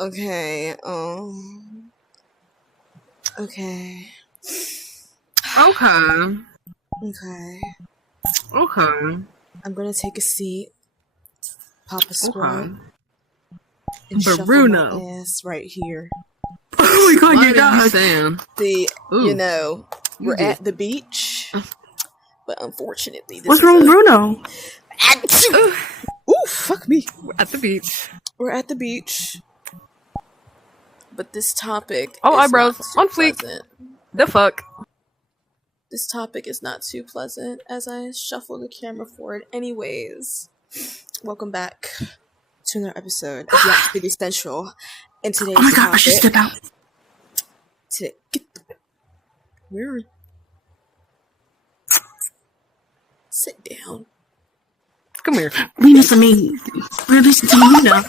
Okay. Okay. Okay. Okay. Okay. I'm gonna take a seat, pop a squat, Okay. and shuffle Bruno. my ass right here. Oh my god, What you are you died. saying? You we're did. at the beach, but unfortunately, this What's is wrong with Bruno? Ooh, fuck me. We're at the beach. We're at the beach, but this topic Oh, is eyebrows. not too On fleek. pleasant. The fuck? This topic is not too pleasant as I shuffle the camera forward. Anyways, welcome back to another episode of Yacht City Central. And today's Oh my god, topic. I should step out. Where? Sit down. Come here. Lina to me. We're listening to Lina.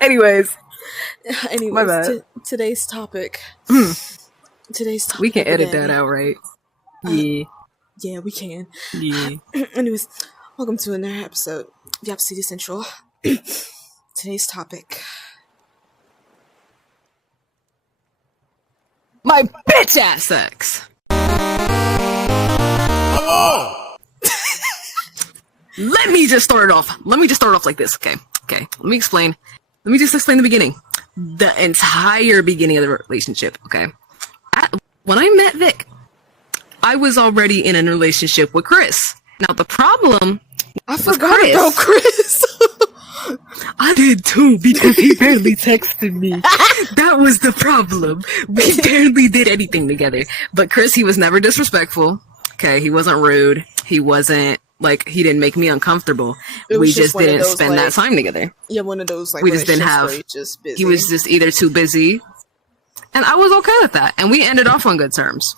Anyways, Anyways, My bad. Today's topic. Today's topic. we can of the edit day. that out, right? Yeah. Yeah, we can. Yeah. Anyways, welcome to another episode of Yacht City Central. Today's topic. My bitch ass sex. Let me just start it off like this. Okay. Let me explain. Let me just explain the beginning. The entire beginning of the relationship. Okay. When I met Vic, I was already in a relationship with Chris. Now the problem. I forgot about Chris. I did too, because he barely texted me. That was the problem. We barely did anything together. But Chris, he was never disrespectful. Okay, he wasn't rude. He wasn't, he didn't make me uncomfortable. We just didn't spend that time together. Yeah, one of those, we just didn't have, just busy. he was just either too busy. And I was okay with that. And we ended off on good terms.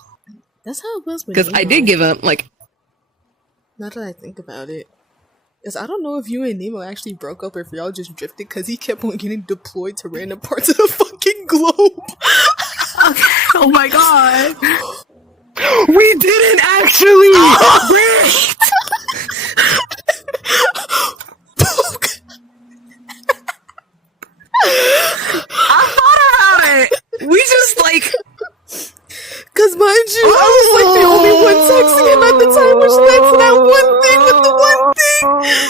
That's how it was with because I did give up, Now that I think about it. Because I don't know if you and Nemo actually broke up or if y'all just drifted because he kept on getting deployed to random parts of the fucking globe. Okay. Oh my god. We didn't actually. Wait. I thought about it. We just Because mind you, I was the only one texting him at the time, which led to that one thing with the one thing.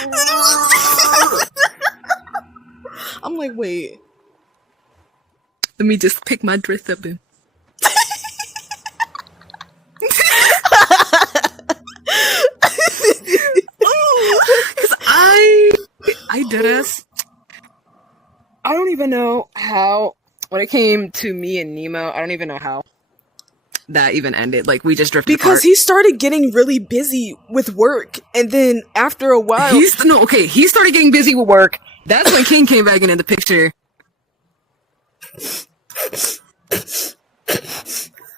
I'm like, wait. Let me just pick my dress up and. Because I did this. I don't even know how. When it came to me and Nemo, I don't even know how that even ended. We just drifted because apart. he started getting really busy with work, and then after a while, he started getting busy with work. That's when King came back into the picture.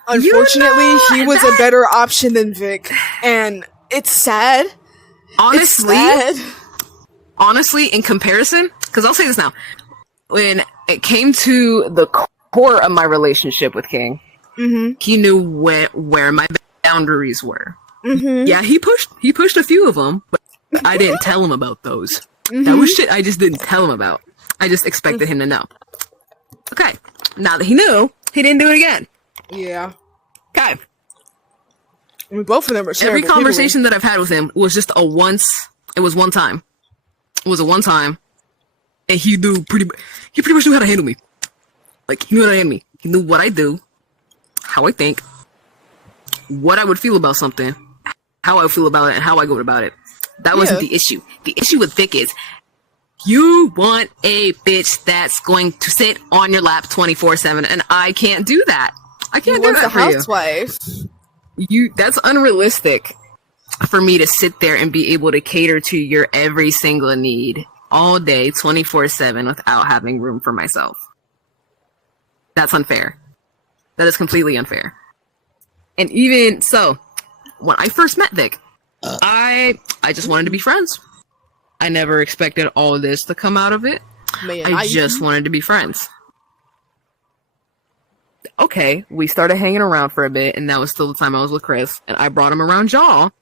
Unfortunately, he was a better option than Vic, and it's sad. Honestly, in comparison, because I'll say this now, when it came to the core of my relationship with King, he knew where my boundaries were. Yeah, he pushed a few of them, but I didn't tell him about those. That was shit I just didn't tell him about. I just expected him to know. Okay, now that he knew, he didn't do it again. Yeah. Okay. I mean, both of them are Every conversation that I've had with him was just it was one time. It was a one time. And he pretty much knew how to handle me. He knew how to handle me. He knew what I do, how I think, what I would feel about something, how I feel about it, and how I go about it. That wasn't the issue. The issue with Vic is, you want a bitch that's going to sit on your lap 24/7, and I can't do that. I can't do that for housewife. That's unrealistic for me to sit there and be able to cater to your every single need all day, 24/7, without having room for myself. That's unfair. That is completely unfair. And even so, when I first met Vic, I just wanted to be friends. I never expected all of this to come out of it. I just wanted to be friends. Okay, we started hanging around for a bit, and that was still the time I was with Chris, and I brought him around y'all.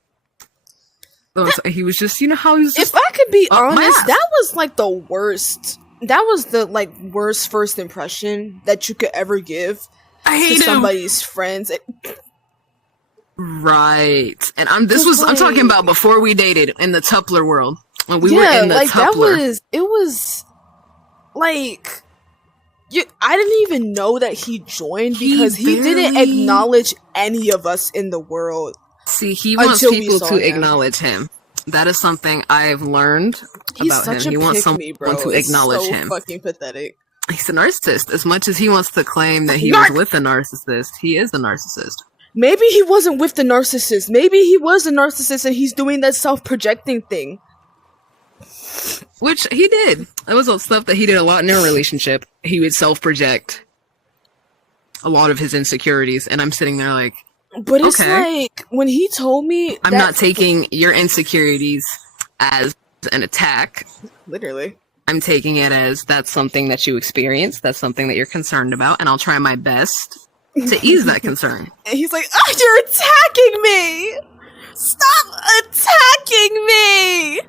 So he was just, how he's just... If I could gonna be my honest, ass. that was like the worst. That was the like worst first impression that you could ever give I to hate him. somebody's friends. Right. And I'm like, talking about before we dated in the Tupler world. When we yeah, were in the like Tupler. it was like I didn't even know that he joined because he didn't acknowledge any of us in the world. See, he wants Until we people saw to him. acknowledge him. That is something I've learned He's about such him. a He wants pick someone me, bro. to It's acknowledge so him. fucking pathetic. He's a narcissist. As much as he wants to claim that he was with a narcissist, he is a narcissist. Maybe he wasn't with the narcissist. Maybe he was a narcissist and he's doing that self-projecting thing. Which he did. That was all stuff that he did a lot in our relationship. He would self-project a lot of his insecurities, and I'm sitting there like, but it's okay. like, when he told me I'm not taking your insecurities as an attack. Literally. I'm taking it as that's something that you experience, that's something that you're concerned about, and I'll try my best to ease that concern. And he's like, oh, you're attacking me! Stop attacking me!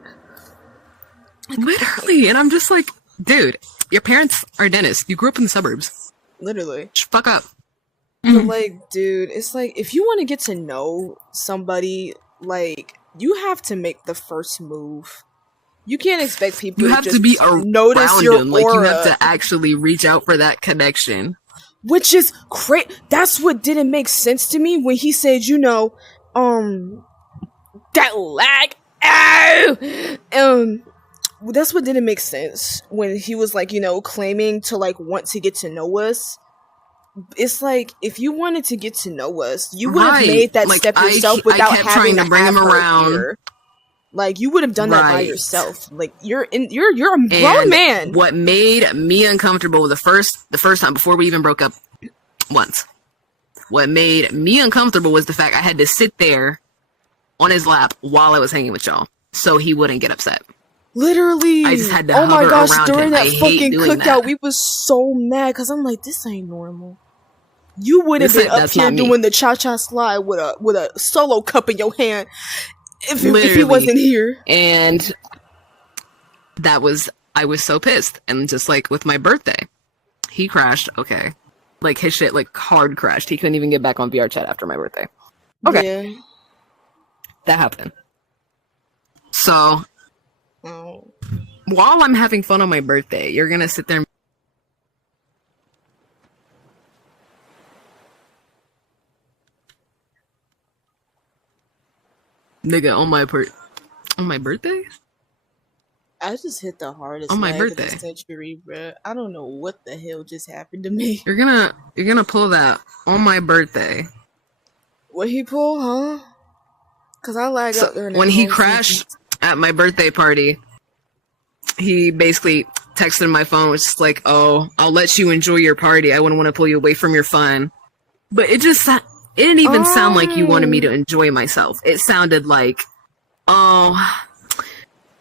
Literally. And I'm just like, dude, your parents are dentists. You grew up in the suburbs. Literally. Fuck up. But like, dude, it's like, if you want to get to know somebody, like, you have to make the first move. You can't expect people You to have just to be notice around your them. Like, you have aura. to actually reach out for that connection. Which is crazy. That's what didn't make sense to me when he said, that lag. That's what didn't make sense when he was like, claiming to like want to get to know us. It's like, if you wanted to get to know us, you would have made that step yourself without kept having trying to bring him around. Here. Like, you would have done that by yourself. Like, you're a grown man. What made me uncomfortable the first time before we even broke up once. What made me uncomfortable was the fact I had to sit there on his lap while I was hanging with y'all, so he wouldn't get upset. Literally. I just had to oh my hover gosh, around during him. that I hate fucking doing cookout, that. we was so mad because I'm like, this ain't normal. You would have been up That's here not me. doing the cha-cha slide with a solo cup in your hand if he Literally. wasn't here. And I was so pissed. And just like with my birthday, he crashed. Okay. Like his shit like hard crashed. He couldn't even get back on VR chat after my birthday. Okay. Yeah. That happened. So Oh. while I'm having fun on my birthday, you're gonna sit there and nigga on my birthday? I just hit the hardest On my lag of birthday. the century, bruh. I don't know what the hell just happened to me. You're gonna pull that on my birthday. What he pulled, huh? Cause I lag So up there. when he crashed at my birthday party, he basically texted my phone, was just like, "Oh, I'll let you enjoy your party. I wouldn't want to pull you away from your fun." But it didn't even sound like you wanted me to enjoy myself. It sounded like, "Oh,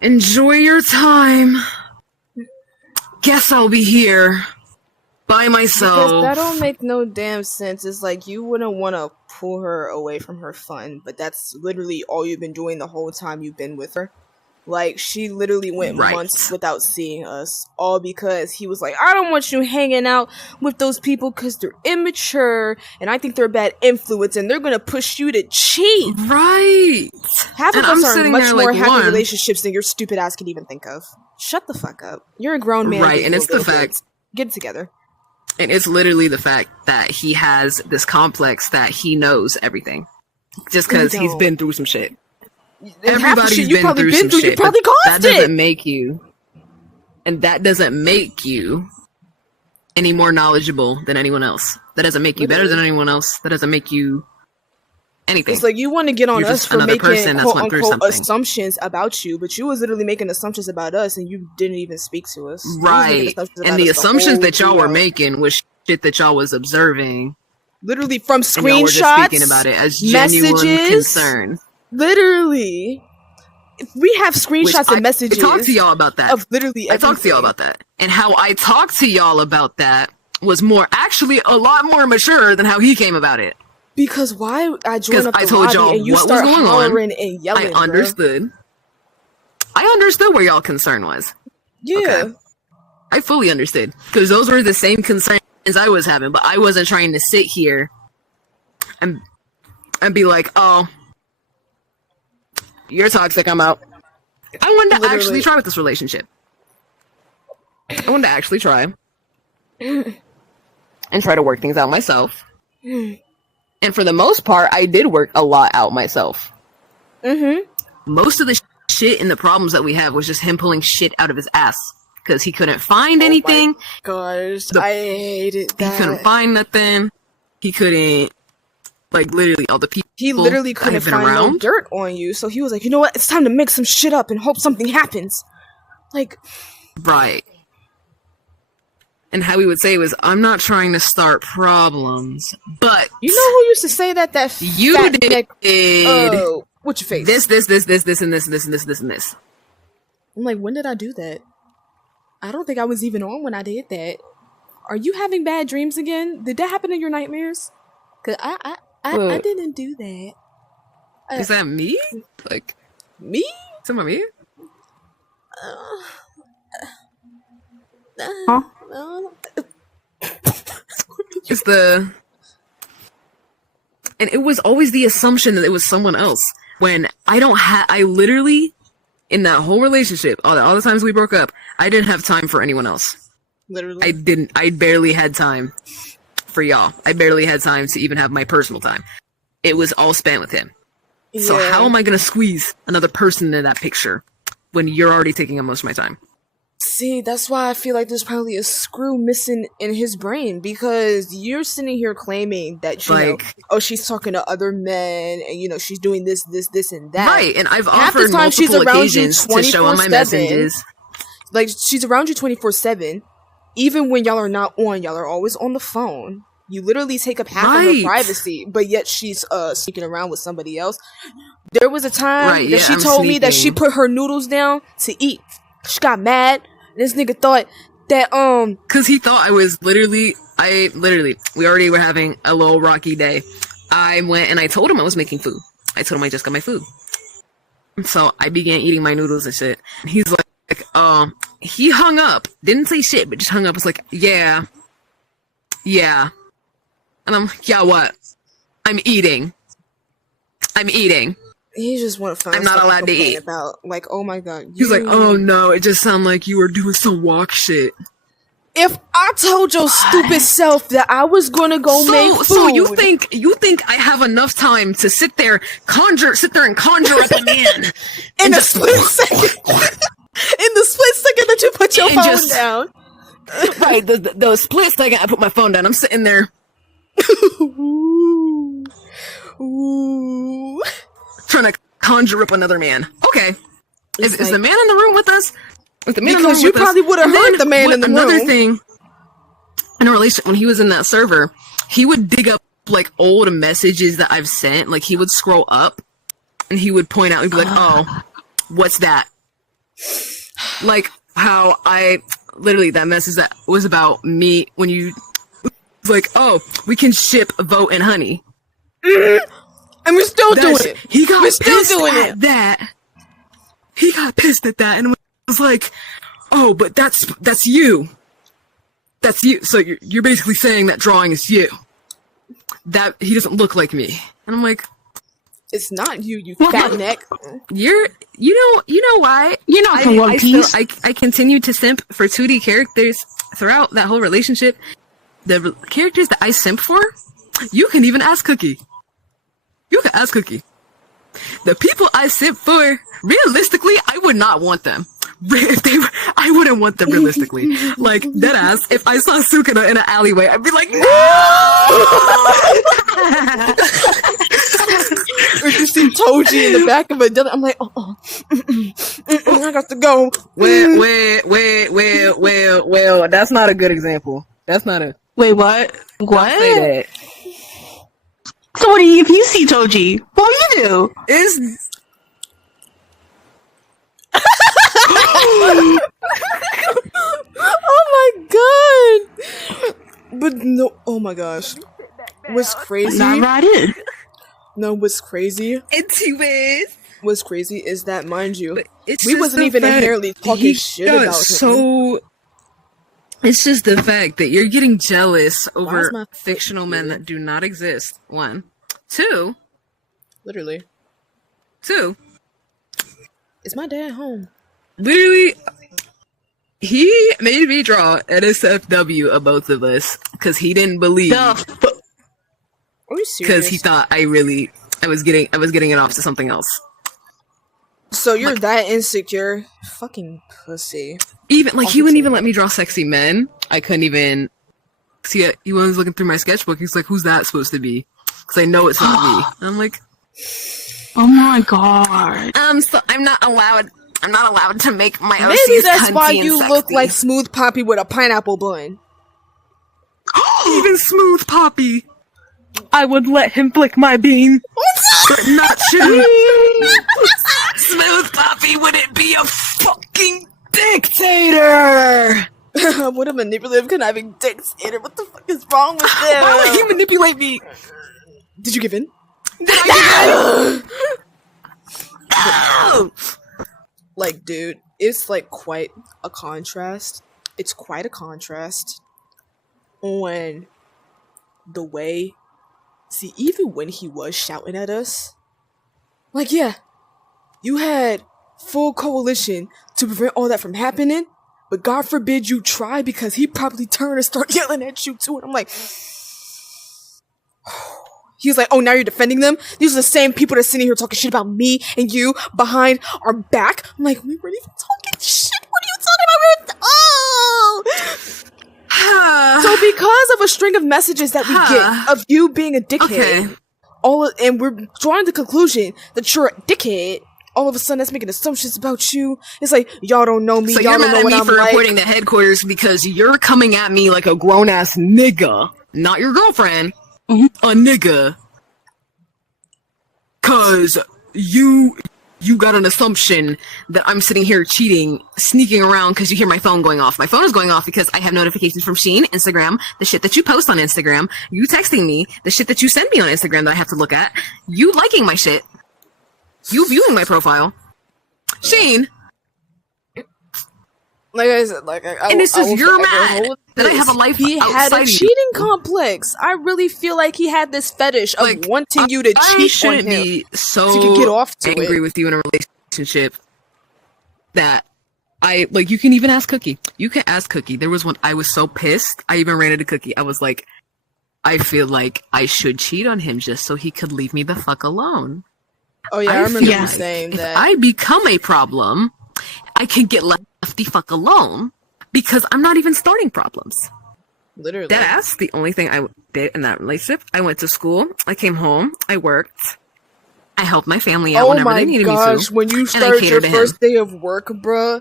enjoy your time. Guess I'll be here by myself." Because that don't make no damn sense. It's like, you wouldn't want to pull her away from her fun, but that's literally all you've been doing the whole time you've been with her. Like, she literally went months without seeing us, all because he was like, I don't want you hanging out with those people because they're immature, and I think they're a bad influence, and they're gonna push you to cheat. Right. Half of And us I'm are in sitting much there more like, happy one- relationships than your stupid ass can even think of. Shut the fuck up. You're a grown man. Right, and with it's the little fact- kids. Get it together. And it's literally the fact that he has this complex that he knows everything. Just because he's been through some shit. And half the Everybody's shit you been probably through been some through, you shit. probably but caused that doesn't it. make you... And that doesn't make you any more knowledgeable than anyone else. That doesn't make you better than anyone else. That doesn't make you anything. It's like, you want to get on You're us just for another making person that's went through quote-unquote something. assumptions about you, but you was literally making assumptions about us, and you didn't even speak to us. You was making Right. assumptions And about the us assumptions whole that y'all were throughout. making was shit that y'all was observing. Literally from And y'all were just screenshots, speaking about it as genuine messages, concern. literally. If we have screenshots and messages I talked to y'all about that. of literally I talked to y'all everything. about that. And how I talked to y'all about that was actually a lot more mature than how he came about it. Because why I join 'Cause up I the told lobby y'all and you what was start going on. hollering and yelling, I bruh. understood. I understood where y'all concern was. Yeah. Okay. I fully understood. Because those were the same concerns I was having, but I wasn't trying to sit here and be like, oh, you're toxic, I'm out. I wanted to actually try with this relationship. I wanted to actually try. And try to work things out myself. And for the most part, I did work a lot out myself. Most of the shit and the problems that we have was just him pulling shit out of his ass. Because he couldn't find anything. Gosh, I hated that. He couldn't find nothing. He couldn't, like, literally all the people. He literally couldn't find no dirt on you, so he was like, you know what? It's time to mix some shit up and hope something happens. Like, right. And how he would say was, I'm not trying to start problems, but you know who used to say that? That you fat did. neck, oh, what's your face? This, and this. I'm like, when did I do that? I don't think I was even on when I did that. Are you having bad dreams again? Did that happen in your nightmares? Cause I didn't do that. Is that me? Like me? Some of me? Huh? It's the... And it was always the assumption that it was someone else. When I literally, in that whole relationship, all the times we broke up, I didn't have time for anyone else. Literally. I barely had time for y'all. I barely had time to even have my personal time. It was all spent with him. Yeah. So how am I going to squeeze another person in that picture when you're already taking up most of my time? See, that's why I feel like there's probably a screw missing in his brain, because you're sitting here claiming that, you know, oh, she's talking to other men, and, you know, she's doing this, and that. Right, and I've offered multiple occasions to show on my messages. Like, she's around you 24/7. Even when y'all are not on, y'all are always on the phone. You literally take up half of her privacy, but yet she's sneaking around with somebody else. There was a time that she told me that she put her noodles down to eat. She got mad. This nigga thought that cause he thought I was we already were having a little rocky day. I went and I told him I was making food. I told him I just got my food. So I began eating my noodles and shit. And he's like, he hung up. Didn't say shit, but just hung up. Was like, yeah. And I'm like, yeah, what? I'm eating. He just want to find. I'm not allowed to eat. About, like, oh my god. He's like, oh no, it just sounded like you were doing some walk shit. If I told your stupid self that I was gonna make food, so you think I have enough time to sit there and conjure up a man in a split second? In the split second that you put your phone down. Right, the split second I put my phone down, I'm sitting there. Ooh. Trying to conjure up another man. Okay. Is the man in the room with us? Because you probably would have heard the man in the room. Another thing, in a relationship, when he was in that server, he would dig up, like, old messages that I've sent. Like, he would scroll up, and he would point out, he'd be like, oh, what's that? Like, how literally, that message that was about me, when you, like, oh, we can ship Vote and Honey. And we're still doing it. We're still doing it. He got pissed at that, and was like, oh, but that's you. That's you. So you're basically saying that drawing is you. That he doesn't look like me. And I'm like, it's not you fat neck. You know why? You're not from One Piece. I continue to simp for 2D characters throughout that whole relationship. The characters that I simp for, you can even ask Cookie. You can ask Cookie. The people I simp for, realistically, I would not want them. I wouldn't want them realistically. Like, deadass, if I saw Sukuna in an alleyway, I'd be like, no! Or you see Toji in the back of a dinner, I'm like, I got to go. Well, that's not a good example. That's not a... Wait, what? What? Don't say that. So what do you, if you see Toji, what will you do? Oh my god! But no, oh my gosh. What's crazy? Not right in. No, what's crazy? It's what's crazy is that, mind you, It's we wasn't even inherently talking shit about him. So it's just the fact that you're getting jealous over fictional men that do not exist. 1, 2. Literally. 2. Is my dad home? Literally, he made me draw NSFW of both of us because he didn't believe. Are you serious? Because he thought I was getting it off to something else. So you're that insecure? Fucking pussy. Even like he wouldn't even let me draw sexy men. I couldn't even see it. He was looking through my sketchbook. He's like, "Who's that supposed to be?" Because I know it's not me. And I'm like, oh my god. So I'm not allowed to make my OCs. Maybe that's why you sexy. look like Smooth Poppy with a pineapple bun. Even Smooth Poppy. I would let him flick my bean. But not you. Smooth Poppy wouldn't be a fucking dictator. What a manipulative, conniving dictator. What the fuck is wrong with them? Why would he manipulate me? Did you give in? Did I give in? No! Like, dude, it's like quite a contrast. It's quite a contrast on the way. See, even when he was shouting at us, like, yeah, you had full coalition to prevent all that from happening, but God forbid you try because he'd probably turn and start yelling at you too. And I'm like, he was like, oh, now you're defending them? These are the same people that are sitting here talking shit about me and you behind our back. I'm like, we weren't even talking shit. What are you talking about? Oh! So because of a string of messages that we get of you being a dickhead, and we're drawing the conclusion that you're a dickhead, all of a sudden that's making assumptions about you. It's like, y'all don't know me, so y'all don't know what I'm like. So you're mad at me for reporting to headquarters because you're coming at me like a grown-ass nigga, not your girlfriend, a nigga. Cause you got an assumption that I'm sitting here cheating, sneaking around because you hear my phone going off. My phone is going off because I have notifications from Shein, Instagram, the shit that you post on Instagram, you texting me, the shit that you send me on Instagram that I have to look at, you liking my shit, you viewing my profile. Shein. Like I said, and this is your mad that I have a life He had a cheating complex. I really feel like he had this fetish of wanting you to cheat on him. Be so you can get off to angry with you in a relationship that you can even ask Cookie. You can ask Cookie. There was one, I was so pissed. I even ran into Cookie. I was like, I feel like I should cheat on him just so he could leave me the fuck alone. Oh yeah, I remember you saying that. If I become a problem, I can get left the fuck alone because I'm not even starting problems. Literally. That's the only thing I did in that relationship. I went to school. I came home. I worked. I helped my family out whenever they needed me to. Oh my gosh, when you started your first day of work, bruh.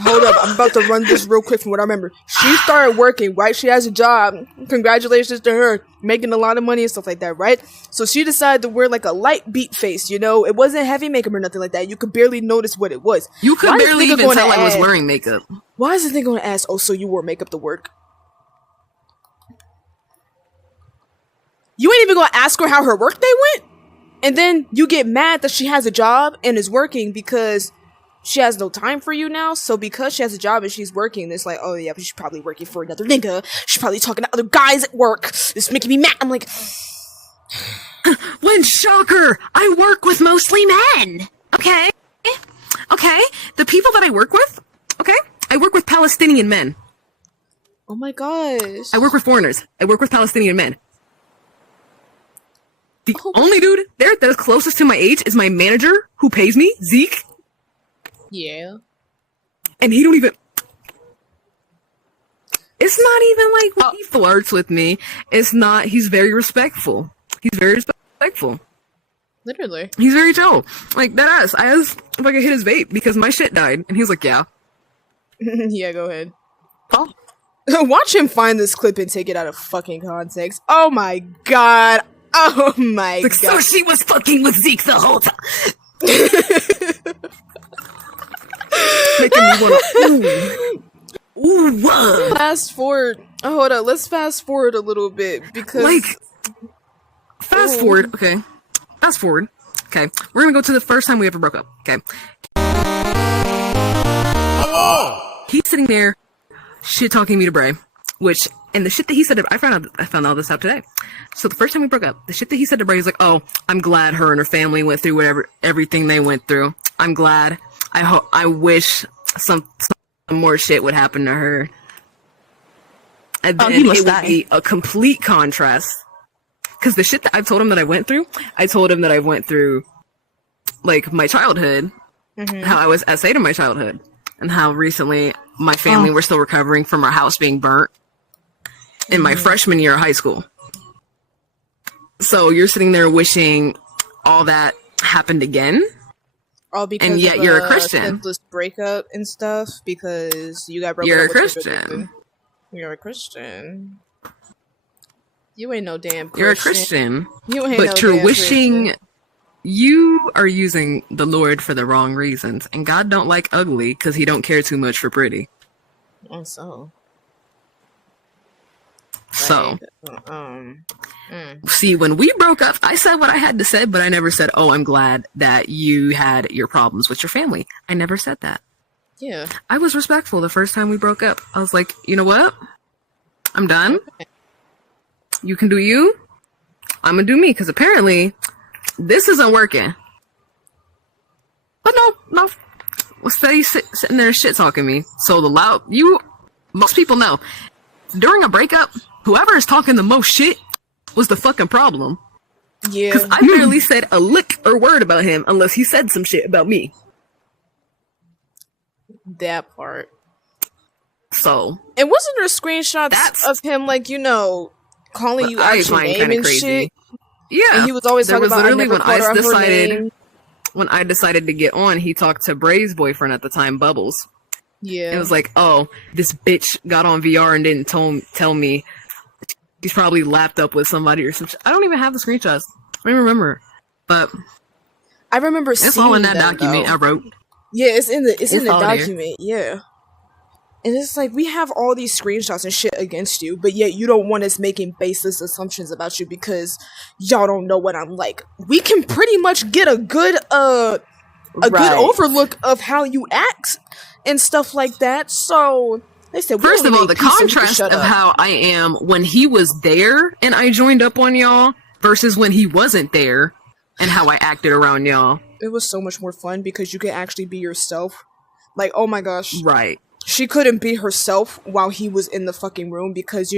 Hold up, I'm about to run this real quick from what I remember. She started working, right? She has a job. Congratulations to her. Making a lot of money and stuff like that, right? So she decided to wear like a light beat face, you know? It wasn't heavy makeup or nothing like that. You could barely notice what it was. You could barely even tell I was wearing makeup. Why is this thing going to ask, oh, so you wore makeup to work? You ain't even going to ask her how her work day went? And then you get mad that she has a job and is working because she has no time for you now. So because she has a job and she's working, it's like, oh yeah, but she's probably working for another nigga. She's probably talking to other guys at work. It's making me mad. I'm like, when shocker, I work with mostly men. Okay? The people that I work with, I work with Palestinian men. oh my gosh. I work with foreigners. I work with Palestinian men. The only dude there that is closest to my age is my manager who pays me, Zeke. Yeah. And he don't even... It's not even like when he flirts with me. It's not... He's very respectful. Literally. He's very chill. Like, that ass. I asked if I could hit his vape because my shit died. And he was like, yeah. Yeah, go ahead. Oh. Watch him find this clip and take it out of fucking context. Oh my god. Oh my god. So she was fucking with Zeke the whole time. Making me wanna... Ooh. Fast forward. Oh, hold on. Let's fast forward a little bit because... Fast forward. Okay. Fast forward. Okay, we're gonna go to the first time we ever broke up. Okay. He's sitting there, shit talking me to Bray, and the shit that he said, I found all this out today. So the first time we broke up, the shit that he said to Bray, he's like, "Oh, I'm glad her and her family went through everything they went through. I'm glad. I wish some more shit would happen to her." And then it would be a complete contrast. Because the shit that I told him that I went through, I told him that I went through, like, my childhood, how I was essayed in my childhood, and how recently my family were still recovering from our house being burnt in my freshman year of high school. So you're sitting there wishing all that happened again? All because and yet of you're a Christian. Senseless breakup and stuff because you got broken You're up a Christian. You're a Christian. You ain't no damn Christian. You're a Christian. You ain't but no you're damn wishing Christian. You are using the Lord for the wrong reasons. And God don't like ugly because he don't care too much for pretty. And so. So. See, when we broke up, I said what I had to say, but I never said, "Oh, I'm glad that you had your problems with your family." I never said that. Yeah. I was respectful the first time we broke up. I was like, you know what? I'm done. Okay. You can do you. I'm gonna do me, because apparently this isn't working. But no. Well, stay sitting there shit talking me. So most people know, during a breakup, whoever is talking the most shit was the fucking problem. Yeah. Because I barely said a lick or word about him unless he said some shit about me. That part. So. And wasn't there screenshots of him, like, calling you out your name and crazy. Shit? Yeah. And he was always talking about literally when I decided to get on, he talked to Bray's boyfriend at the time, Bubbles. Yeah. It was like, "Oh, this bitch got on VR and didn't tell me she's probably lapped up with somebody or something." I don't even have the screenshots. I don't even remember. But I remember it's all in that document I wrote. Yeah, it's in the document. Yeah. And it's like, we have all these screenshots and shit against you, but yet you don't want us making baseless assumptions about you because y'all don't know what I'm like. We can pretty much get a good good overlook of how you act and stuff like that. So they said, first of all, the contrast of how I am when he was there and I joined up on y'all versus when he wasn't there and how I acted around y'all. It was so much more fun because you could actually be yourself. Like, oh my gosh. Right. She couldn't be herself while he was in the fucking room because,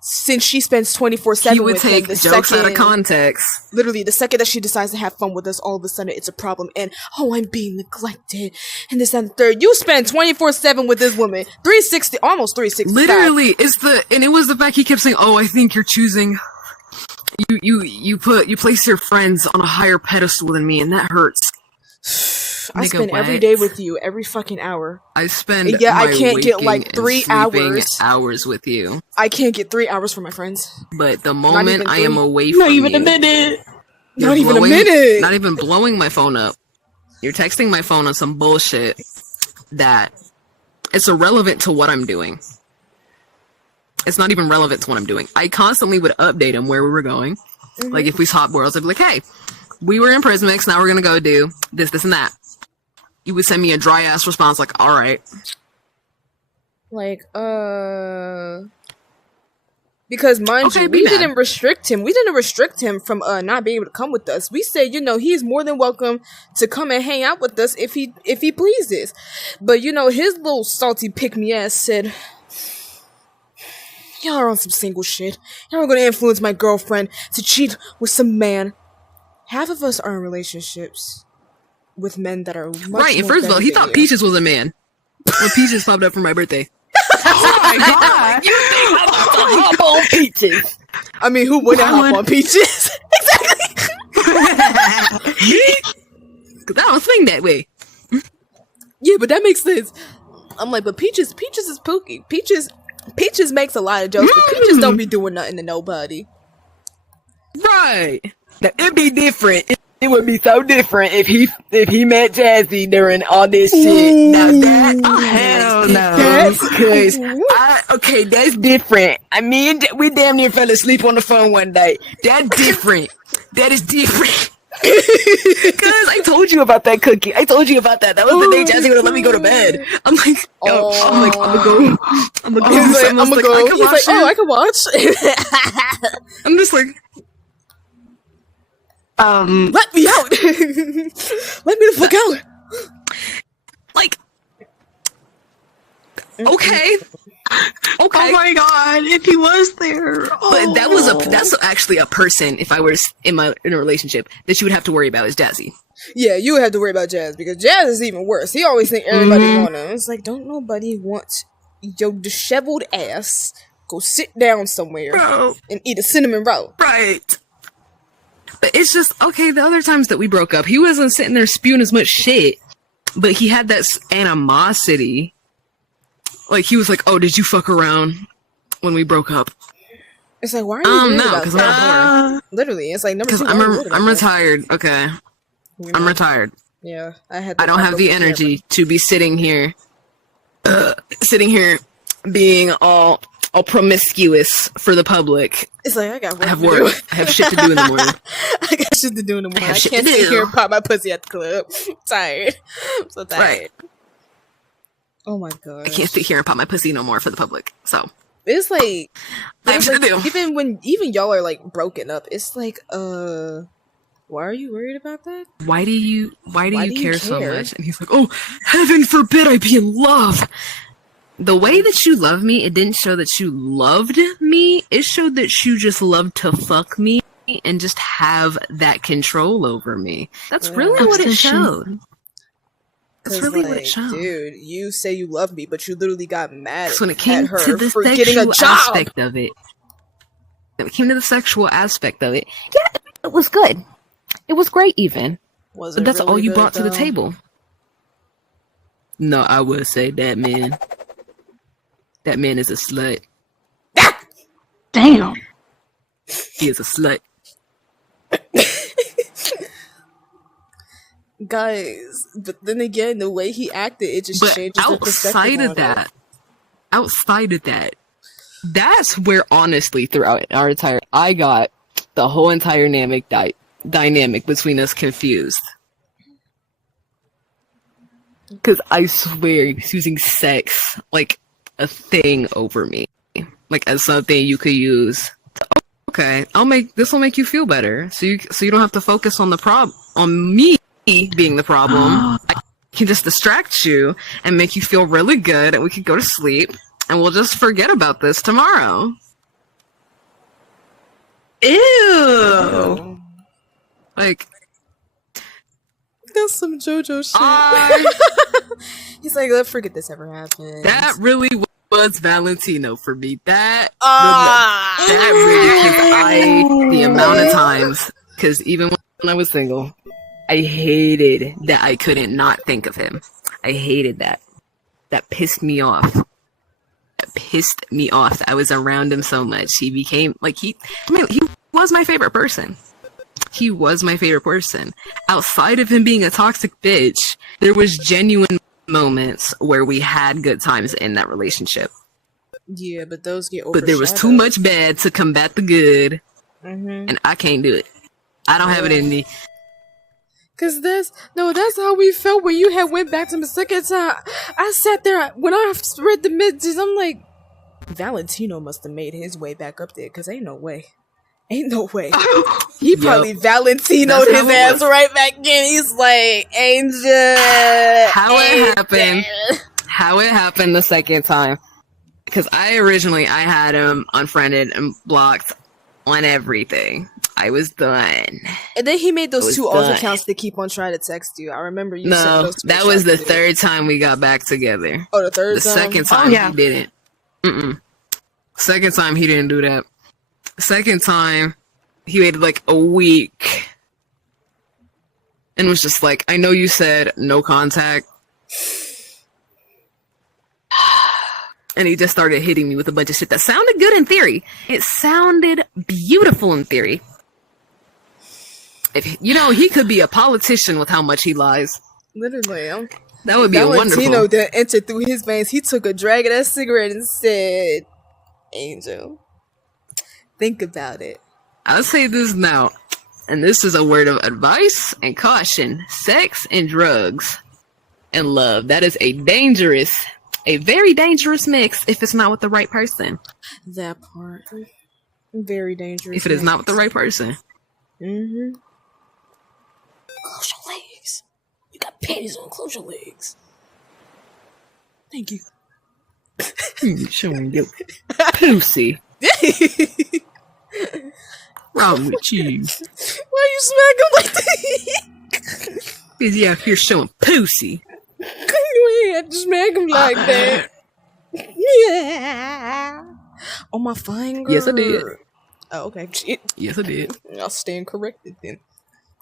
since she spends 24/7 with him, he would take jokes out of context. Literally, the second that she decides to have fun with us, all of a sudden it's a problem. And, I'm being neglected. And this and the third. You spend 24/7 with this woman. 360, almost 360. Literally, it was the fact he kept saying, "Oh, I think you're choosing. You place your friends on a higher pedestal than me, and that hurts." I spend every day with you, every fucking hour. I spend I can't get like 3 hours with you. I can't get 3 hours for my friends. But the moment I am away from you, not even a minute. Not even a minute. Not even blowing my phone up. You're texting my phone on some bullshit that it's irrelevant to what I'm doing. It's not even relevant to what I'm doing. I constantly would update him where we were going. Mm-hmm. Like if we swap worlds, I'd be like, "Hey, we were in Prismix, now we're gonna go do this, and that." You would send me a dry ass response like, "All right." Like, because mind you, we didn't restrict him. We didn't restrict him from not being able to come with us. We said, he's more than welcome to come and hang out with us if he pleases. But his little salty pick me ass said, "Y'all are on some single shit. Y'all are gonna influence my girlfriend to cheat with some man." Half of us are in relationships with men that are much right. And first of all, he thought Peaches was a man when Peaches popped up for my birthday. Oh my god! You think I'm about to hop on Peaches? I mean, who wouldn't hop on Peaches? Exactly. Because I don't swing that way. Yeah, but that makes sense. I'm like, but Peaches is pooky. Peaches makes a lot of jokes, but Peaches don't be doing nothing to nobody. Right. Now, it'd be different. It would be so different if he met Jazzy during all this shit. Now hell no. That's different. I mean, we damn near fell asleep on the phone one day. That's different. That is different. Because I told you about that cookie. I told you about that. That was the day Jazzy would have let me go to bed. I'm like, I'm gonna go. I'm gonna go. He's like, I'm gonna go. He's like, I can watch. I'm just like, let me out. Let me the fuck out. Like, okay. Oh my god, if he was there. But that's actually a person, if I were in a relationship, that you would have to worry about is Jazzy. Yeah, you would have to worry about Jazz, because Jazz is even worse. He always think everybody want him. It's like, don't nobody want your disheveled ass go sit down somewhere and eat a cinnamon roll. Right. But it's just, okay, the other times that we broke up, he wasn't sitting there spewing as much shit, but he had that animosity. Like, he was like, oh, did you fuck around when we broke up? It's like, why are you worried about because that? I'm bored. Literally, it's like, number two, I'm retired, okay? I'm retired. Yeah, I don't have the energy to be sitting here being all promiscuous for the public. It's like, I got work. I have work. I have shit to do in the morning. I got shit to do in the morning. I can't sit here and pop my pussy at the club. I'm tired. I'm so tired. Right. Oh my god. I can't sit here and pop my pussy no more for the public. So it's like, I have shit to do. even y'all are like broken up, it's like, why are you worried about that? Why do you care so much? And he's like, oh, heaven forbid I be in love. The way that you love me, it didn't show that you loved me. It showed that you just loved to fuck me and just have that control over me. That's really what it showed. That's really what it showed. Dude, you say you love me, but you literally got mad when it came at her to the for getting a job. aspect of it. When it came to the sexual aspect of it, yeah, it was good. It was great, even. But that's all you brought to the table. No, I would say that man. That man is a slut. Damn. He is a slut. Guys, but then again, the way he acted, it just changes the perspective outside of that, that's where, honestly, throughout our entire, I got the whole entire dynamic between us confused. Because I swear, he's using sex like a thing over me, like as something you could use. Okay, this will make you feel better, so you don't have to focus on me being the problem. I can just distract you and make you feel really good, and we can go to sleep, and we'll just forget about this tomorrow. Ew. Like, that's some JoJo shit. He's like, let's forget this ever happened. That really was Valentino for me. That really, the amount of times, because even when I was single, I hated that I couldn't not think of him. I hated that. That pissed me off. That I was around him so much. He became, like, he was my favorite person. He was my favorite person. Outside of him being a toxic bitch, there was genuine moments where we had good times in that relationship. Yeah, but those get overshadowed. But there was too much bad to combat the good, and I can't do it. I don't have it in me. Cause that's how we felt when you had went back to the second time. I sat there when I read the messages. I'm like, Valentino must have made his way back up there. Cause ain't no way. He probably Valentino'd his ass right back in. He's like, Angel. How it happened the second time? Because I had him unfriended and blocked on everything. I was done. And then he made those two alt accounts that keep on trying to text you. I remember you said those two. That was the third time we got back together. Oh, the third time? The second time he didn't. Second time he didn't do that. Second time he waited like a week and was just like, I know you said no contact. And he just started hitting me with a bunch of shit that sounded good in theory. It sounded beautiful in theory. If he could be a politician with how much he lies. Literally. That would be wonderful. Valentino that entered through his veins. He took a drag of that cigarette and said, Angel, think about it. I'll say this now. and this is a word of advice and caution: sex and drugs and love. That is a very dangerous mix if it's not with the right person. That part. Very dangerous. If it is not with the right person. Mm-hmm. Close your legs. You got panties on. Close your legs. Thank you. Showing your pussy. Wrong with you? Why you smack him like that? Is he out here showing pussy? You ain't have to smack him like that. Yeah. On my finger. Yes, I did. Oh, okay. Shit. Yes, I did. I'll stand corrected then.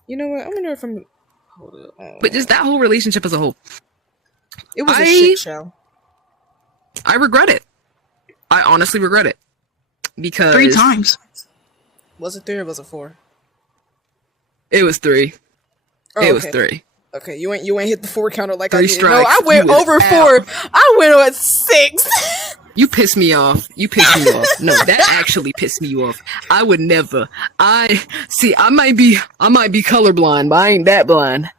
You know what? I wonder if I'm. Hold up. But just that whole relationship as a whole. It was a shit show. I regret it. I honestly regret it. Because 3 times. Was it 3 or was it 4? It was 3. Oh, it was okay. 3. Okay, you ain't hit the 4 counter like 3 I did. strikes, No, I went over 4. I went on 6. You pissed me off. You pissed me off. No, that actually pissed me off. I would never. I might be colorblind, but I ain't that blind.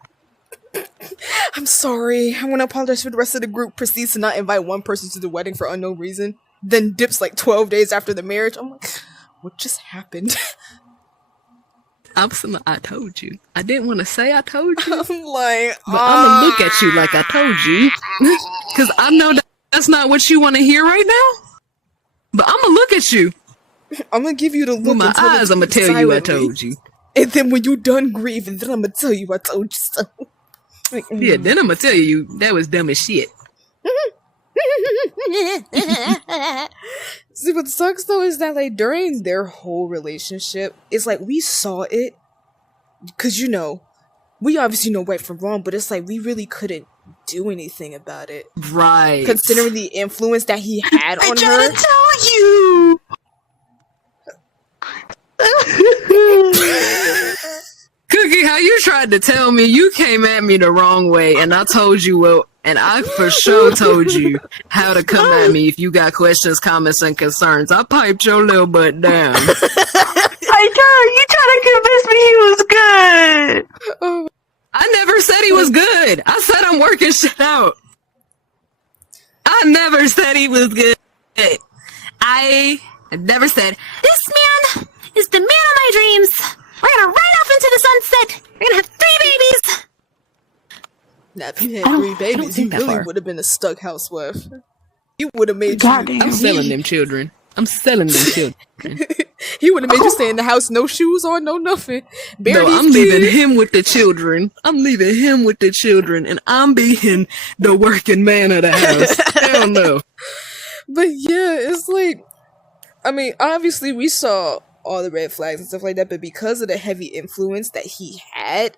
I'm sorry. I want to apologize for the rest of the group. Proceeds to not invite one person to the wedding for unknown reason. Then dips like 12 days after the marriage. I'm like, what just happened? I told you. I didn't want to say I told you. I'm like, but I'm gonna look at you like I told you. Because I know that's not what you want to hear right now. But I'm gonna look at you. I'm gonna give you the look. With my eyes, I'm gonna tell you I told you. And then when you done grieving, then I'm gonna tell you I told you so. Like, yeah, then I'm gonna tell you that was dumb as shit. See, what sucks though is that like during their whole relationship, it's like we saw it because we obviously know right from wrong, but it's like we really couldn't do anything about it, right? Considering the influence that he had on her. I tried to tell you. Cookie, how you tried to tell me, you came at me the wrong way, and I told you and I for sure told you how to come at me if you got questions, comments, and concerns. I piped your little butt down. I told you trying to convince me he was good. I never said he was good. I said I'm working shit out. I never said he was good. I never said, this man is the man of my dreams. We're gonna ride off into the sunset. We're gonna have 3 babies. Now, if you had 3 babies, you really would have been a stuck housewife. You would have made I'm selling them children. I'm selling them children. He would have made you stay in the house, no shoes on, no nothing. No, I'm leaving him with the children. I'm leaving him with the children, and I'm being the working man of the house. Hell no. But yeah, it's like, I mean, obviously we saw all the red flags and stuff like that, but because of the heavy influence that he had,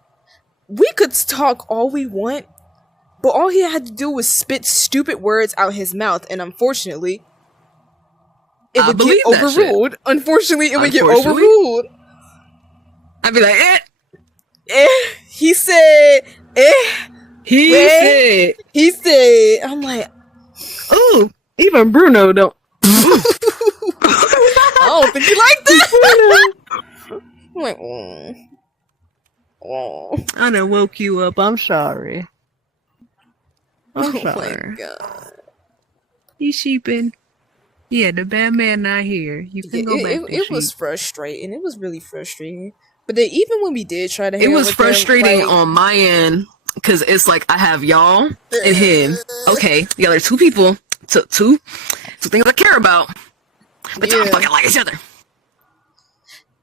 we could talk all we want, but all he had to do was spit stupid words out his mouth, and unfortunately, it would get overruled. Unfortunately, it would get overruled. I'd be like, he said, he said, I'm like, ooh, even Bruno don't. I don't think you like that. I'm like, I done woke you up. I'm sorry. I'm sorry. Oh my god. You sheeping. Yeah, the bad man not here. You can go back to It was frustrating. It was really frustrating. But then even when we did try to hang it was with frustrating them, like, on my end because it's like I have y'all and him. Okay, the other 2 people, two things I care about, but don't fucking like each other.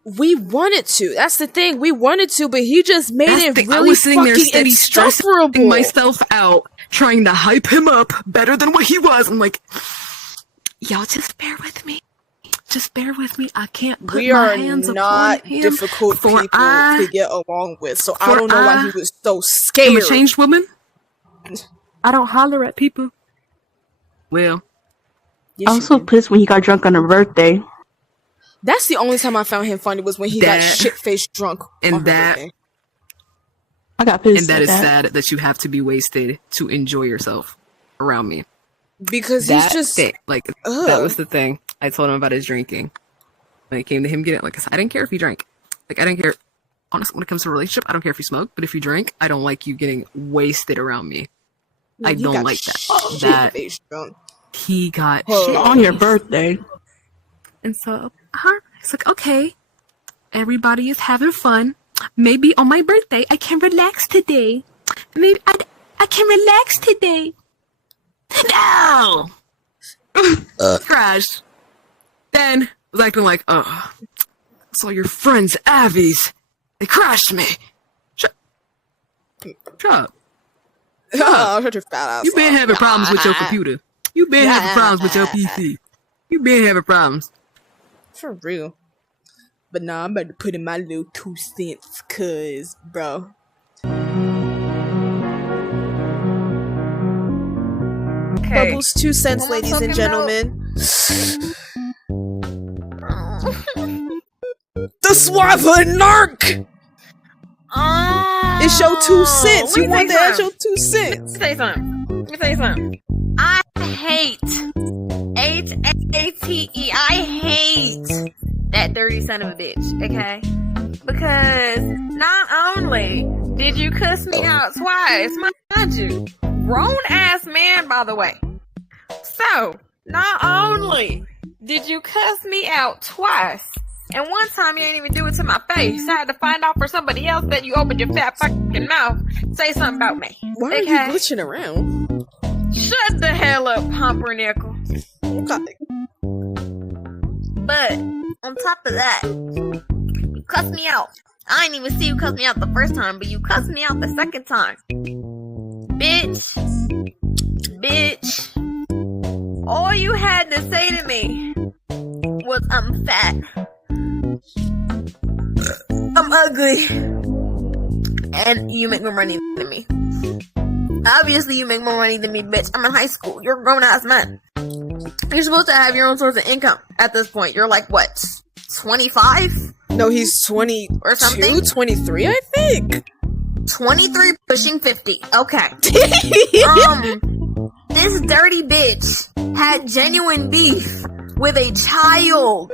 We wanted to. That's the thing. We wanted to, but he just made it really I was sitting there steady insufferable. stressing myself out, trying to hype him up better than what he was. I'm like, y'all just bear with me. Just bear with me. I can't put my hands upon him. We are not difficult people to get along with, so I don't know why he was so scared. I'm a changed woman. I don't holler at people. Well, I was so pissed when he got drunk on her birthday. That's the only time I found him funny was when he got shit-faced drunk on her birthday. I got pissed. And that is sad that you have to be wasted to enjoy yourself around me. Because he's just like that was the thing. I told him about his drinking. When it came to him getting, like I said, I didn't care if he drank. Like I didn't care. honestly, when it comes to a relationship, I don't care if you smoke, but if you drink, I don't like you getting wasted around me. No, I don't like that. He got shit on your birthday. And so, it's like, okay, everybody is having fun. Maybe on my birthday, I can relax today. Maybe I can relax today. No! Crashed. Then, was acting like, I saw your friends, Abby's. They crashed me. Shut up. Shut your fat ass. You been having problems with your computer. You been having problems with your PC. You been having problems. For real. But nah, I'm about to put in my little 2 cents, cause, bro. Okay. Bubbles 2 cents, ladies and gentlemen. The Suave narc! It's your 2 cents. You want that? Your 2 cents. Let me tell you something. I hate H-A-T-E. I hate that dirty son of a bitch, okay? Because not only did you cuss me out twice, mind you, grown ass man, by the way. So, not only did you cuss me out twice, and one time you didn't even do it to my face. I had to find out for somebody else that you opened your fat fucking mouth. Say something about me. Why are you glitching around? Shut the hell up, pumpernickel. Okay. But, on top of that, you cussed me out. I didn't even see you cuss me out the first time, but you cussed me out the second time. Bitch. All you had to say to me was, I'm fat. I'm ugly. And you make more money than me. Obviously, you make more money than me, bitch. I'm in high school. You're a grown-ass man. You're supposed to have your own source of income at this point. You're like, what, 25? No, he's 20 or something. 23, I think. 23 pushing 50. Okay. This dirty bitch had genuine beef with a child.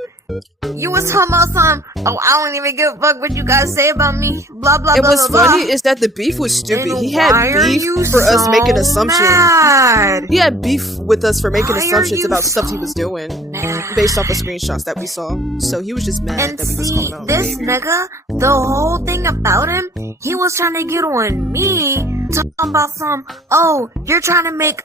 You was talking about some, I don't even give a fuck what you guys say about me, blah, blah, blah, blah, what's funny is that the beef was stupid. He had beef for us making assumptions. He had beef with us for making assumptions about stuff he was doing based off of screenshots that we saw. So he was just mad that we was calling out. This nigga, the whole thing about him, he was trying to get on me, talking about some, you're trying to make,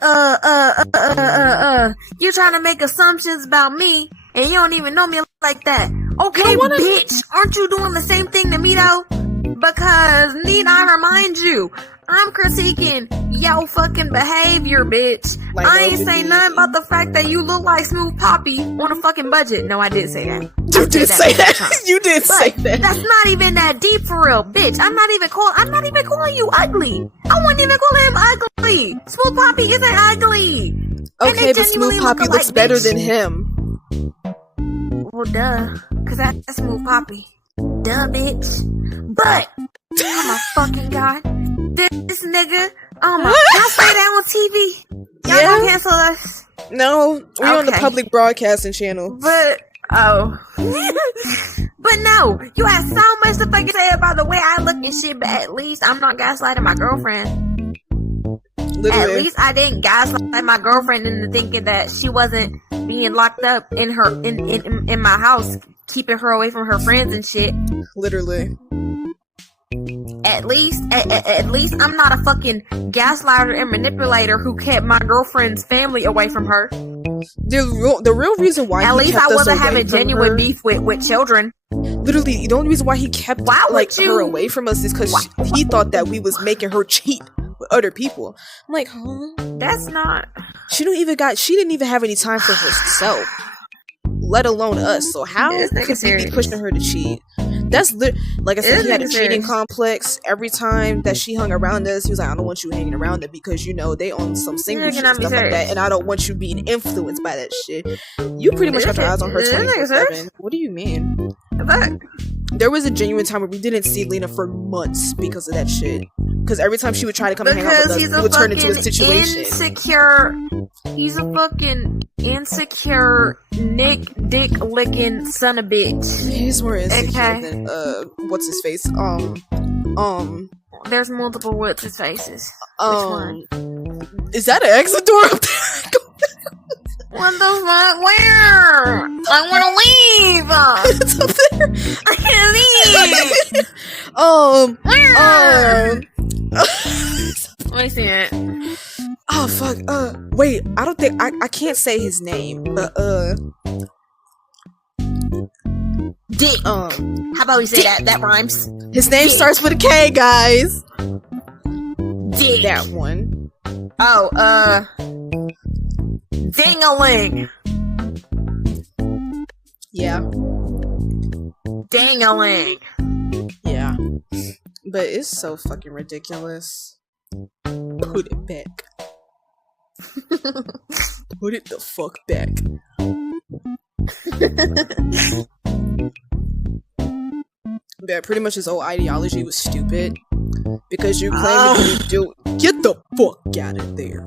you're trying to make assumptions about me. And you don't even know me like that. Okay, bitch, aren't you doing the same thing to me, though? Because, need I remind you, I'm critiquing your fucking behavior, bitch. Like, I ain't say nothing about the fact that you look like Smooth Poppy on a fucking budget. No, I did say that. You did say that. You did say that. That's not even that deep for real, bitch. I'm not even calling you ugly. I wouldn't even call him ugly. Smooth Poppy isn't ugly. Okay, but Smooth Poppy looks better than him. Well, duh. Cause that's Smooth Poppy. Duh, bitch. But, oh my fucking god. This nigga, oh my, y'all say that on TV? Y'all gonna cancel us? No, we're on the public broadcasting channel. But, but no, you had so much to fucking say about the way I look and shit, but at least I'm not gaslighting my girlfriend. Literally. At least I didn't gaslight my girlfriend into thinking that she wasn't being locked up in her in my house, keeping her away from her friends and shit. Literally. At least I'm not a fucking gaslighter and manipulator who kept my girlfriend's family away from her. The real reason why at least I wasn't having genuine beef with children. Literally, the only reason why he kept her away from us is because he thought that we was making her cheat with other people. I'm like, huh? That's not. She didn't even have any time for herself, let alone us. So how could we be pushing her to cheat? That's like I said, he had a cheating complex. Every time that she hung around us, he was like, I don't want you hanging around them because, you know, they on some single shit and stuff like that, and I don't want you being influenced by that shit. You pretty much got your eyes on her 24/7. What do you mean? There was a genuine time where we didn't see Lina for months because of that shit. Because every time she would try to come and hang out with us, it would turn into a situation. He's a fucking insecure, Nick dick licking son of bitch. He's more insecure than what's his face? There's multiple what's his faces. Which one? Is that an exit door up there? What the fuck? Where? I wanna leave! It's up there. I can't leave! Let me see it. Oh fuck, wait, I don't think, I can't say his name, but, Dick. How about we say that? That rhymes. His name starts with a K, guys. Dick. That one. Oh, Ding-a-ling. Yeah. Ding-a-ling. Yeah. But it's so fucking ridiculous. Put it back. Put it the fuck back. Yeah, pretty much his whole ideology was stupid. Because you claim to do. Get the fuck out of there.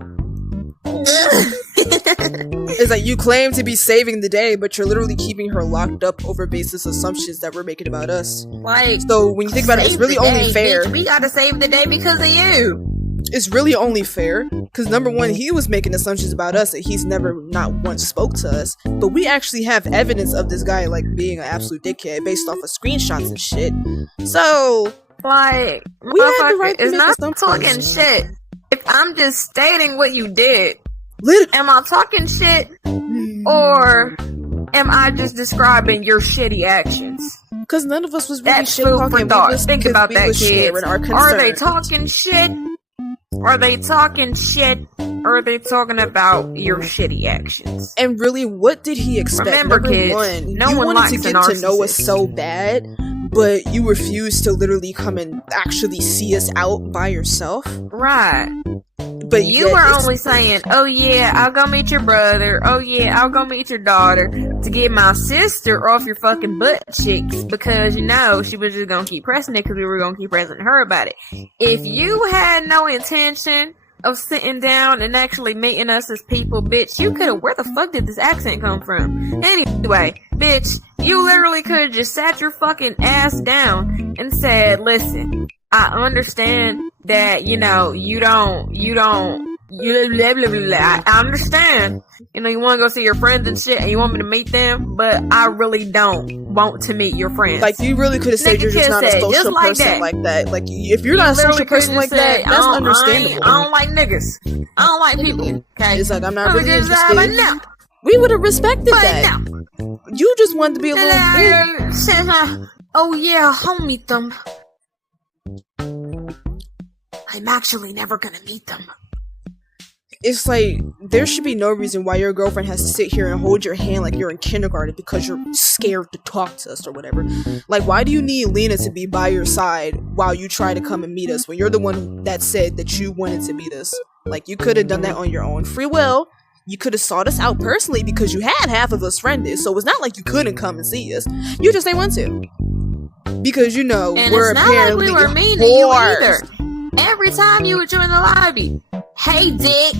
It's like you claim to be saving the day, but you're literally keeping her locked up over basis assumptions that we're making about us. Like, so when you think about it, it's really only fair. Bitch, we gotta save the day because of you. It's really only fair because number one, he was making assumptions about us that he's never not once spoke to us, but we actually have evidence of this guy like being an absolute dickhead based off of screenshots and shit. So like, we have the right to it's make not assumptions. talking shit. If I'm just stating what you did, am I talking shit or am I just describing your shitty actions? Because none of us was really That's shit food talking. for thought. Think about that, kids. Are they talking shit? Are they talking shit? Or are they talking about your shitty actions? And really, what did he expect? Remember, Number kids, one, no you one wanted likes to a get to know us narcissist. so bad, but you refused to literally come and actually see us out by yourself. Right. But you were only saying, oh yeah, I'll go meet your brother. Oh yeah, I'll go meet your daughter to get my sister off your fucking butt cheeks because, you know, she was just gonna keep pressing it because we were gonna keep pressing her about it. If you had no intention of sitting down and actually meeting us as people, bitch, you could've, where the fuck did this accent come from? Anyway, bitch, you literally could've just sat your fucking ass down and said, listen, I understand that, you know, you blah, blah, blah, blah. I understand. You know, you want to go see your friends and shit and you want me to meet them, but I really don't want to meet your friends. Like, you really could have said you're just not a social person like that. Like, if you're not a social person like that, that's understandable. I don't like niggas. I don't like people. Okay? It's like, I'm not really interested. We would have respected that. No. You just wanted to be a little bitch. Oh yeah, I'll meet them. I'm actually never gonna meet them. It's like, there should be no reason why your girlfriend has to sit here and hold your hand like you're in kindergarten because you're scared to talk to us or whatever. Like, why do you need Lina to be by your side while you try to come and meet us when you're the one that said that you wanted to meet us? Like, you could have done that on your own free will. You could have sought us out personally because you had half of us friended, so it's not like you couldn't come and see us. You just didn't want to. Because, you know, and we're it's not apparently like we were mean to you either. Every time you would join the lobby, hey Dick,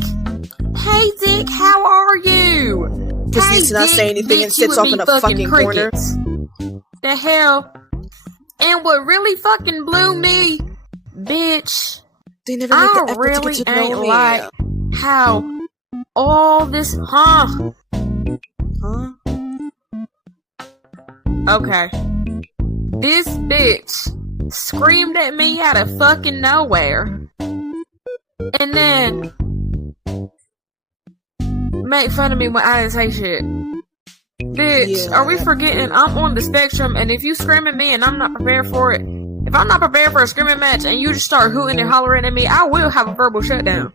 how are you? Proceeds to not say anything and sits off in a fucking corner. The hell? And what really fucking blew me, bitch, they never make the effort really to get to know ain't me. like how all this, huh? Okay. This bitch screamed at me out of fucking nowhere. And then make fun of me when I didn't say shit. Bitch, are we forgetting I'm on the spectrum, and if you scream at me and I'm not prepared for it, if I'm not prepared for a screaming match and you just start hooting and hollering at me, I will have a verbal shutdown.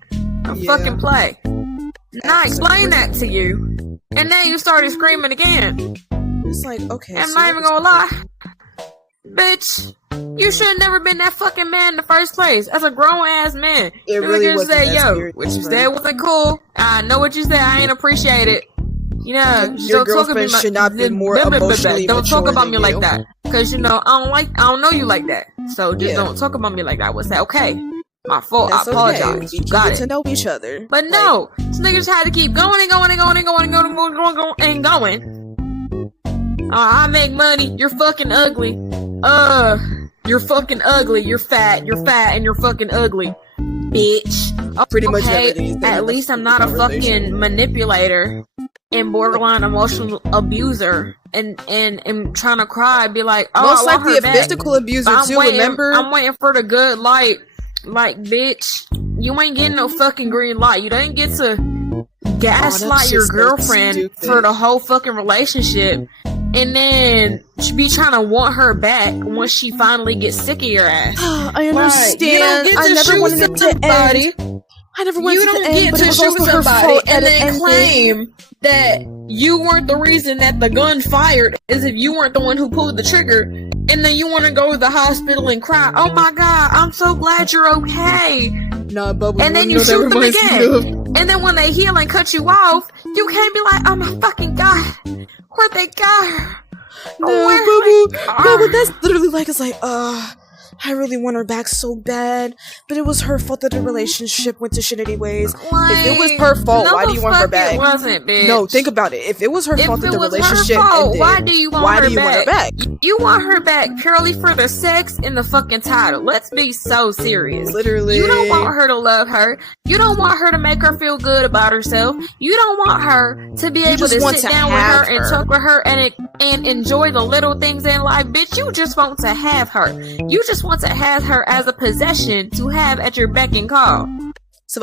Fucking play. And I explained that to you, and then you started screaming again. It's like, okay. I'm not even gonna lie. Bitch, you should have never been that fucking man in the first place. As a grown ass man, it really just wasn't say, yo, what you said wasn't cool. I know what you said. I ain't appreciate it. You know, your girlfriend should not be more emotionally don't talk about me you. like that, cause you know I don't know you like that. So just don't talk about me like that. I would say, okay, My fault. That's I apologize. Okay. We You got get it. to know each other. But no, this nigga just had to keep going and going and going and going and going and going and going. I make money. You're fucking ugly. You're fucking ugly. You're fat, and you're fucking ugly. Bitch. Oh, Pretty much okay, everything. at least I'm not a fucking manipulator and borderline emotional abuser and trying to cry, be like, oh, most I want likely her a back. physical abuser too, remember? I'm waiting for the good light. Like, bitch, you ain't getting no fucking green light. You don't get to gaslight your girlfriend for the whole fucking relationship, and then be trying to want her back once she finally gets sick of your ass. I understand. You I don't get to never wanted shoot it to somebody. end. I never wanted You it don't to end, get but to it was shoot also her somebody fault and that it then ended. claim that you weren't the reason that the gun fired, as if you weren't the one who pulled the trigger, and then you want to go to the hospital and cry, oh my god, I'm so glad you're okay. Nah, Bubba, And then you shoot them again. And then when they heal and cut you off, you can't be like, oh my fucking god, where'd they go? No, Bubba, that's literally like, it's like, I really want her back so bad, but it was her fault that the relationship went to shit anyways. If it was her fault, why do you want her back? It wasn't, bitch. No, think about it. If it was her fault that the relationship fault, ended, why do you want her back? You You want her back purely for the sex and the fucking title. Let's be so serious. Literally. You don't want her to love her. You don't want her to make her feel good about herself. You don't want her to be able to sit down with her and talk with her and enjoy the little things in life. Bitch, you just want to have her. You just want to have her as a possession to have at your beck and call. So,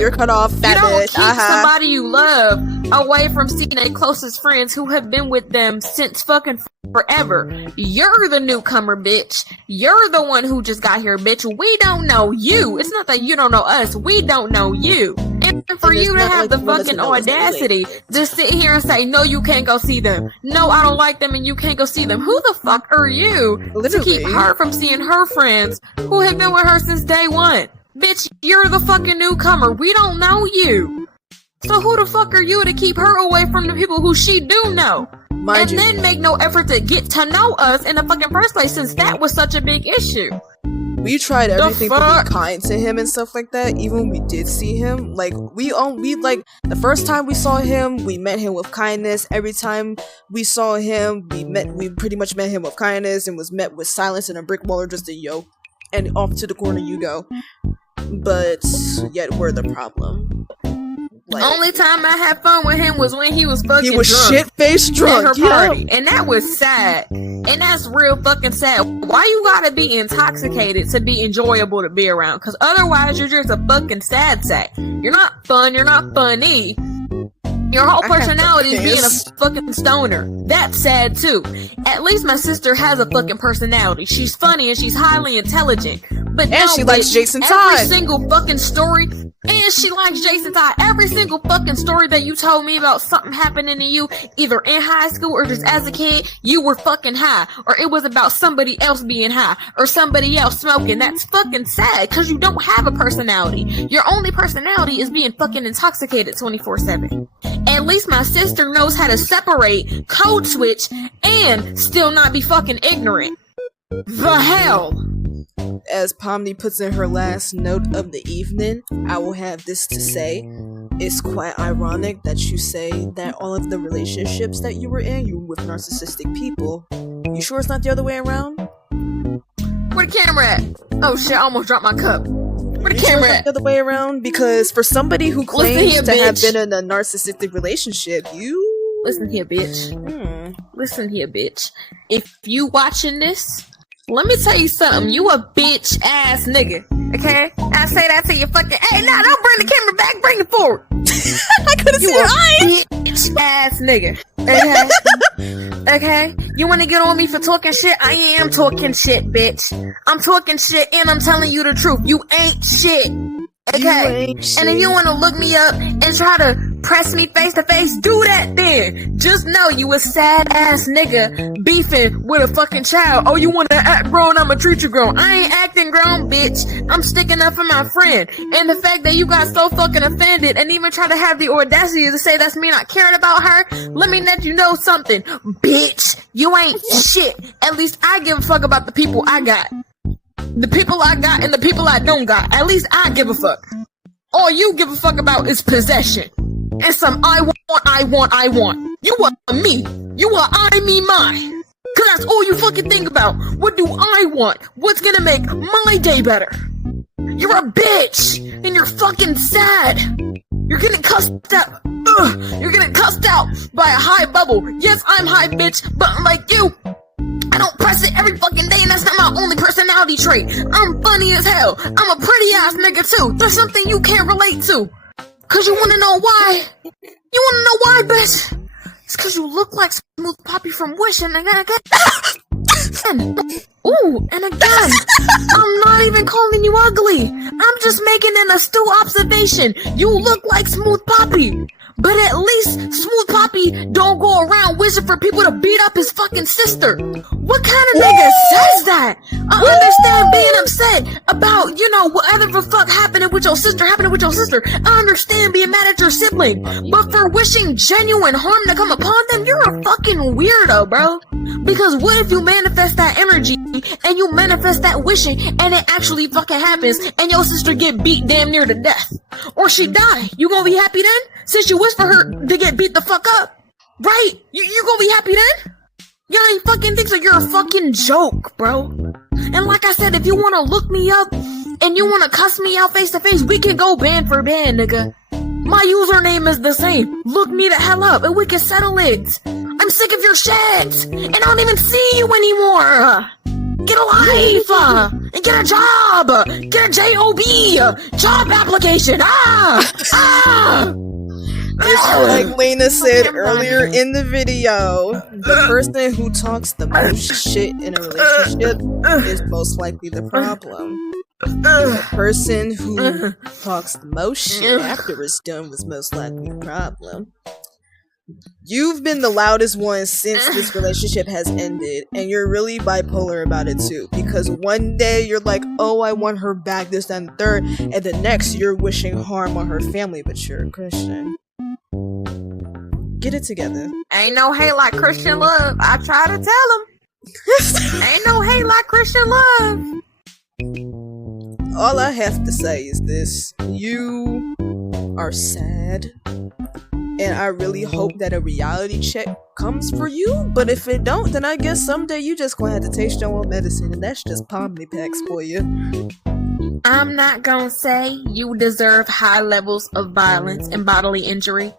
you're cut off, fat You don't bitch. keep somebody you love away from seeing their closest friends who have been with them since fucking forever. You're the newcomer, bitch. You're the one who just got here, bitch. We don't know you. It's not that you don't know us. We don't know you. And for you to have the fucking audacity to sit here and say, no, you can't go see them. No, I don't like them and you can't go see them. Who the fuck are you to keep her from seeing her friends who have been with her since day one? Bitch, you're the fucking newcomer. We don't know you. So who the fuck are you to keep her away from the people who she do know? And then make no effort to get to know us in the fucking first place, since that was such a big issue. We tried everything to be kind to him and stuff like that. Even when we did see him, like we like the first time we saw him, we met him with kindness. Every time we saw him, we pretty much met him with kindness and was met with silence and a brick wall or just a yo, and off to the corner you go. But yet we're the problem. Like, only time I had fun with him was when he was fucking drunk. Shit-faced drunk at her party. And that was sad. And that's real fucking sad. Why you gotta be intoxicated to be enjoyable to be around? Because otherwise you're just a fucking sad sack. You're not fun, you're not funny. Your whole personality is being a fucking stoner. That's sad too. At least my sister has a fucking personality. She's funny and she's highly intelligent. But and she likes Jason Todd. Every single fucking story. And she likes Jason Todd. Every single fucking story that you told me about something happening to you, either in high school or just as a kid, you were fucking high. Or it was about somebody else being high. Or somebody else smoking. That's fucking sad. Because you don't have a personality. Your only personality is being fucking intoxicated 24/7. At least my sister knows how to separate, code switch, and still not be fucking ignorant. The hell? As Pomni puts in her last note of the evening, I will have this to say. It's quite ironic that you say that all of the relationships that you were in, you were with narcissistic people. You sure it's not the other way around? Where the camera at? Oh shit, I almost dropped my cup. Where the camera at? The other way around? Because for somebody who claims to have been in a narcissistic relationship, you... Listen here, bitch. Listen here, bitch. If you watching this, let me tell you something. You a bitch ass nigga. Okay? I say that to you fucking. Hey, nah, don't bring the camera back. Bring it forward. I couldn't see your eyes. Bitch ass nigga. Okay? Okay? You wanna get on me for talking shit? I am talking shit, bitch. I'm talking shit and I'm telling you the truth. You ain't shit. Okay? And if you wanna look me up and try to press me face to face, do that then. Just know you a sad ass nigga beefing with a fucking child. Oh, you wanna act grown? I'ma treat you grown. I ain't acting grown, bitch. I'm sticking up for my friend. And the fact that you got so fucking offended and even try to have the audacity to say that's me not caring about her, let me let you know something, bitch. You ain't shit. At least I give a fuck about the people I got. the people I got and the people I don't got. At least I give a fuck. All you give a fuck about is possession. And some I want. You want me. You want I, me, mine. Cause that's all you fucking think about. What do I want? What's gonna make my day better? You're a bitch! And you're fucking sad! You're getting cussed out. You're getting cussed out by a high bubble. Yes, I'm high, bitch, but like you, I don't press it every fucking day, and that's not my only personality trait. I'm funny as hell. I'm a pretty ass nigga too. There's something you can't relate to. Cause you wanna know why? You wanna know why, bitch? It's cause you look like Smooth Poppy from Wish, and again. Ooh, and again, I'm not even calling you ugly. I'm just making an astute observation. You look like Smooth Poppy. But at least Smooth Poppy don't go around wishing for people to beat up his fucking sister. What kind of nigga says that? I understand being upset about, whatever the fuck happening with your sister. I understand being mad at your sibling. But for wishing genuine harm to come upon them, you're a fucking weirdo, bro. Because what if you manifest that energy and you manifest that wishing and it actually fucking happens and your sister get beat damn near to death? Or she die. You gonna be happy then? Since you wish for her to get beat the fuck up. Right? You gonna be happy then? You ain't fucking think so. You're a fucking joke, bro. And like I said, if you wanna look me up and you wanna cuss me out face to face, we can go band for band, nigga. My username is the same. Look me the hell up and we can settle it. I'm sick of your shit and I don't even see you anymore. Get a life and get a job. Get a job application. It's like Lina said earlier in the video, the person who talks the most shit in a relationship is most likely the problem. The person who talks the most shit after it's done was most likely the problem. You've been the loudest one since this relationship has ended, and you're really bipolar about it too, because one day you're like, oh, I want her back, this, that, and the third, and the next you're wishing harm on her family, but you're a Christian. Get it together. Ain't no hate like Christian love. I try to tell him. Ain't no hate like Christian love. All I have to say is this. You are sad. And I really hope that a reality check comes for you. But if it don't, then I guess someday you just gonna have to taste your own medicine. And that's just Pomni packs for you. I'm not gonna say you deserve high levels of violence and bodily injury.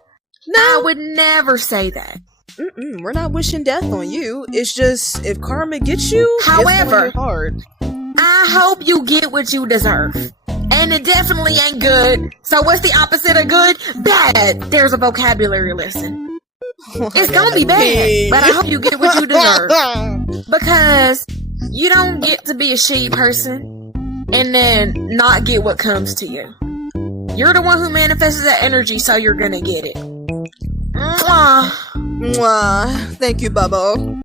No, I would never say that. We're not wishing death on you. It's just, if karma gets you, however, it's hard. I hope you get what you deserve. And it definitely ain't good. So what's the opposite of good? Bad. There's a vocabulary lesson. It's gonna be bad, but I hope you get what you deserve. Because you don't get to be a shitty person and then not get what comes to you. You're the one who manifests that energy, so you're gonna get it. Mwah. Mwah. Thank you, Bubbo.